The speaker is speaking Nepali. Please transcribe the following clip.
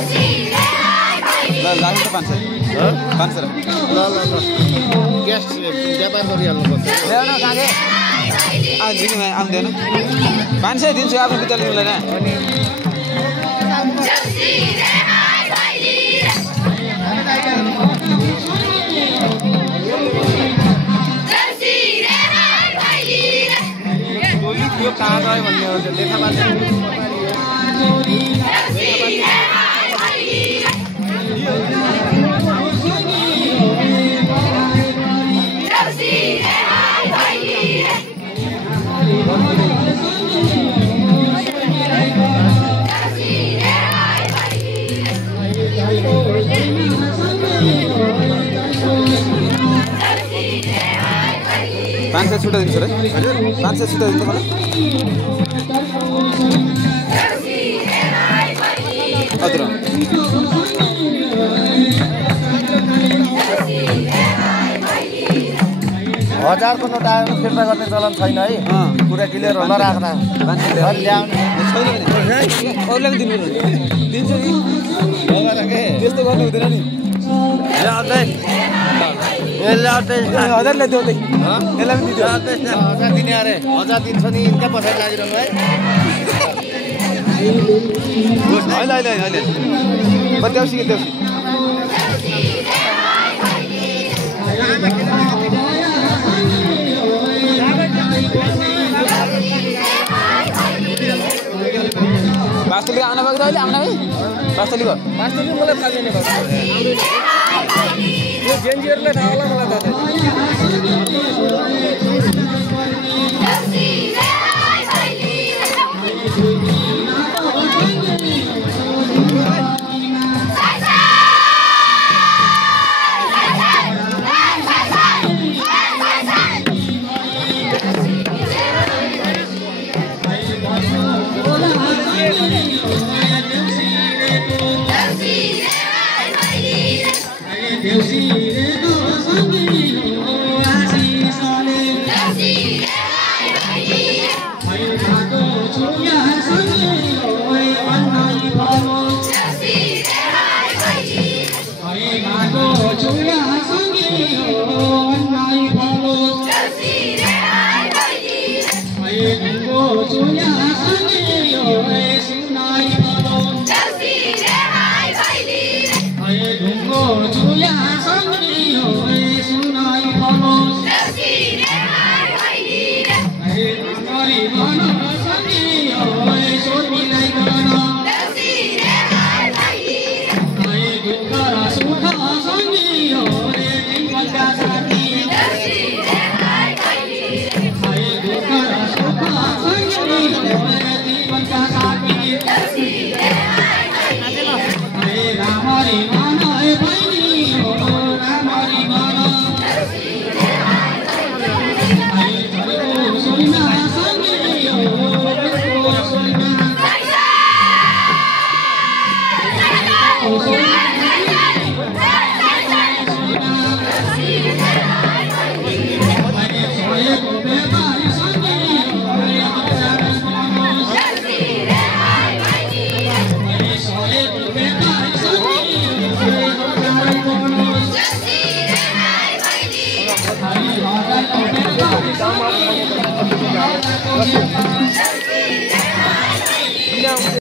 ल लाग्छ 500 500 ल ग्यास व्यापार गरिहाल्नुपर्छ ल्याउन कागे दिनु आउँदैन 500 दिन्छु आफ्नो बिचार तिमीलाई न अनि यो कहाँ गयो भन्ने हो त्यो लेखा मान्छे पाँच सय छुट्टा दिन्छ र 500 छुट्टा दिन्छ मलाई हजुर 1000 को नोट आयो फिर्ता गर्ने चलन छैन है पुरा क्लियर होला राख्दा मान्छेले ल्याउने छैन भने अरूलाई पनि दिन्छु नि त्यस्तो गर्नु हुँदैन नि हजारलाई देऊ त यसलाई पनि दिन्छु 1000 दिने अरे 1000 दिन्छ नि यिनका पछाडि लागिरहनु है होइन देउसी बास्तुली आउन भएको अहिले आउन भाइ बास्तुलीको मलाई थाहा छैन यो जेन्जीहरुलाई थाहा होला मलाई थाहा छैन Chúng